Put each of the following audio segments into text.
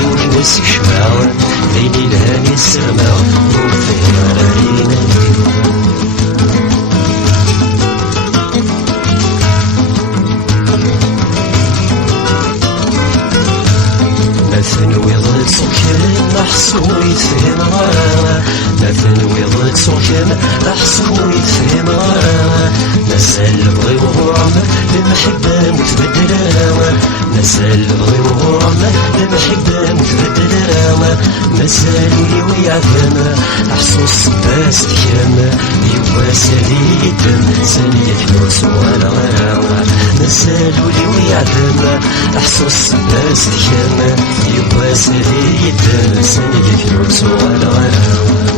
سولي وكنس كشماوة ليلي لهاني السرماوة وفي مرارينا ثنويض سكن أحسويت في مرارة ما ثنويض سكن أحسويت في مرارة نسال بغي وغرامة المحبة متبدلة نسال بغي وغرامة المحبة متبدلة مسالوا لي ويعدم أحسو الصباس تكام يواسالي الدم سالي فلوس ولا غراوة مسالوا لي ويعدم أحسو الصباس تكام يواسالي الدم سالي فلوس ولا غراوة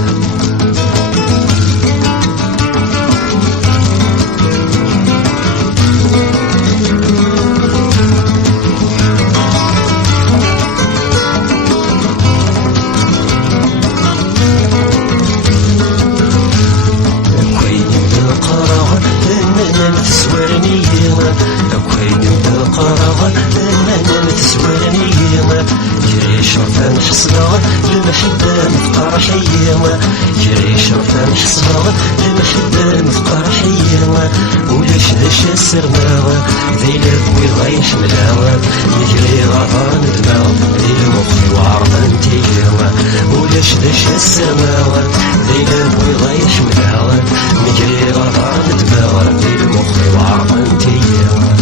شرفان حصلها المحبة مفقر حيوة جري شرفان حصلها المحبة مفقر حيوة ولاش داش السرماوة ذي لبوي غايح ملاوة نجري غفار ندماوة ذي المخي وعرضان تيوة ولاش داش السرماوة ذي لبوي غايح ملاوة نجري غفار ندماوة ذي المخي وعرضان تيوة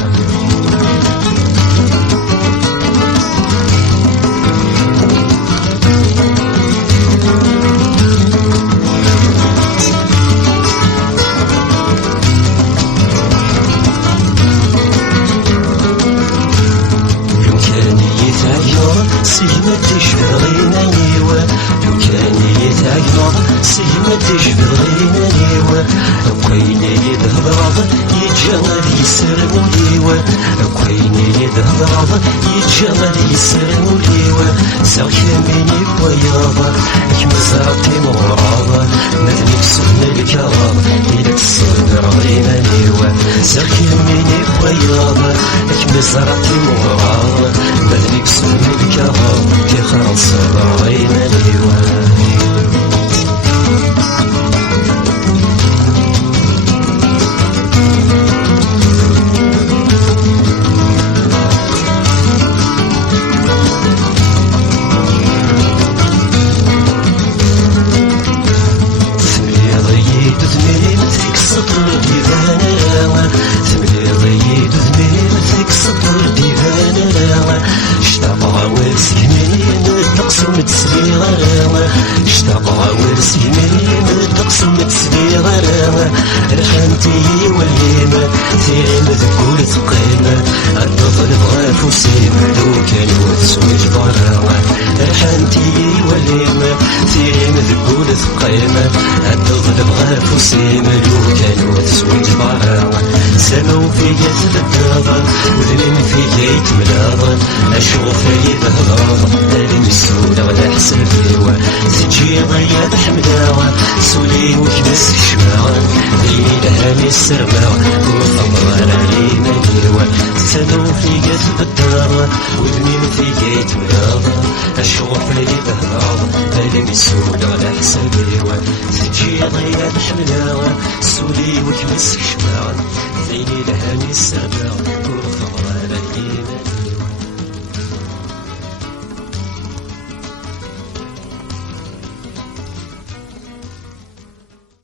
سيما تشبغينا نيوة لو كان يتعقنض سيما تشبغينا نيوة كوين يدهضرض يتجمد يسرمو ليوة كوين يدهضرض يتجمد يسرمو ليوة ساكن مني بوياضة كمزرتي مغراضة مدني بسن الكرام إلك الصدر غينا نيوة ساكن مني بوياضة كمزرتي مغراضة مدني بسن الكرام كي خلص صدرينا اليوم اشتاق ورسيمين تقسم تسبيغ راوة رحمتي والليمة تيرم ذكور ثقيمة الطفل بغى فوسيم لو كان وتسويج براوة رحمتي والليمة تيرم ذكور ثقيمة الطفل بغى فوسيم لو كان وتسويج براوة سمو في جسد الداضن وذنين في جيت ملاضن أشوف يبهضان ألم السودة ولا حسن فيوة تجي ضياد حمداوة سولي وكبس كشماوة ليلي لهاني السرماوة وفضل علينا ديوة سمو في جسد الداضن وذنين في جيت ملاضن أشوف يبهضان ألم السودة ولا حسن فيوة تجي ضياد حمداوة سولي وكبس كشماوة ليلي لهاني السرماوة